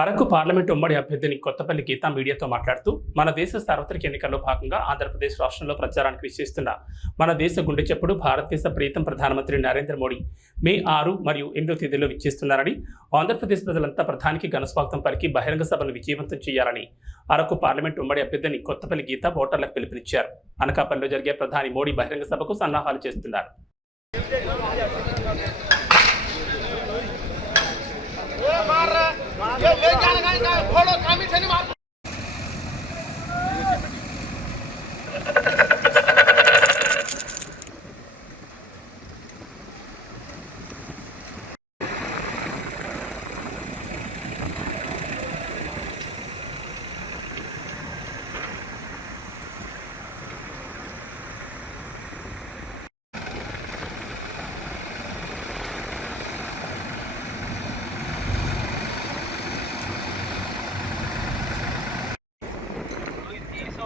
Araku parliament ఉమ్మడి అభ్యర్థిని కొత్తపల్లి గీత మీడియాతో మాట్లాడుతూ మన దేశ సార్వత్రిక ఎన్నికల్లో భాగంగా ఆంధ్రప్రదేశ్ రాష్ట్రంలో ప్రచారానికి విశేషిస్తున్న మన దేశ గుండె చప్పుడు భారతదేశ ప్రీతం ప్రధానమంత్రి నరేంద్ర మోడీ మే ఆరు మరియు ఎనిమిదో తేదీలో విచ్చేస్తున్నారని ఆంధ్రప్రదేశ్ ప్రజలంతా ప్రధానికి ఘనస్వాగతం పలికి బహిరంగ సభను విజయవంతం చేయాలని అరకు పార్లమెంట్ ఉమ్మడి అభ్యర్థిని కొత్తపల్లి గీత ఓటర్లకు పిలుపునిచ్చారు. అనకాపల్లిలో జరిగే ప్రధాని మోడీ బహిరంగ సభకు సన్నాహాలు చేస్తున్నారు.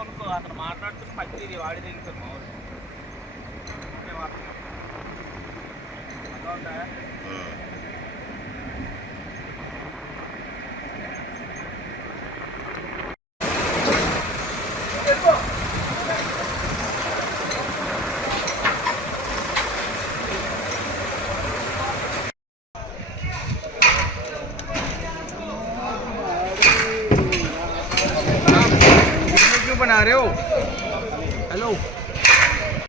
నువ్వు అతను మాట్లాడుతున్న పచ్చి వాడి దిగుతుంది మామూలు అంటే మాత్రం. ਆ ਰਹੇ ਹੋ? ਹੈਲੋ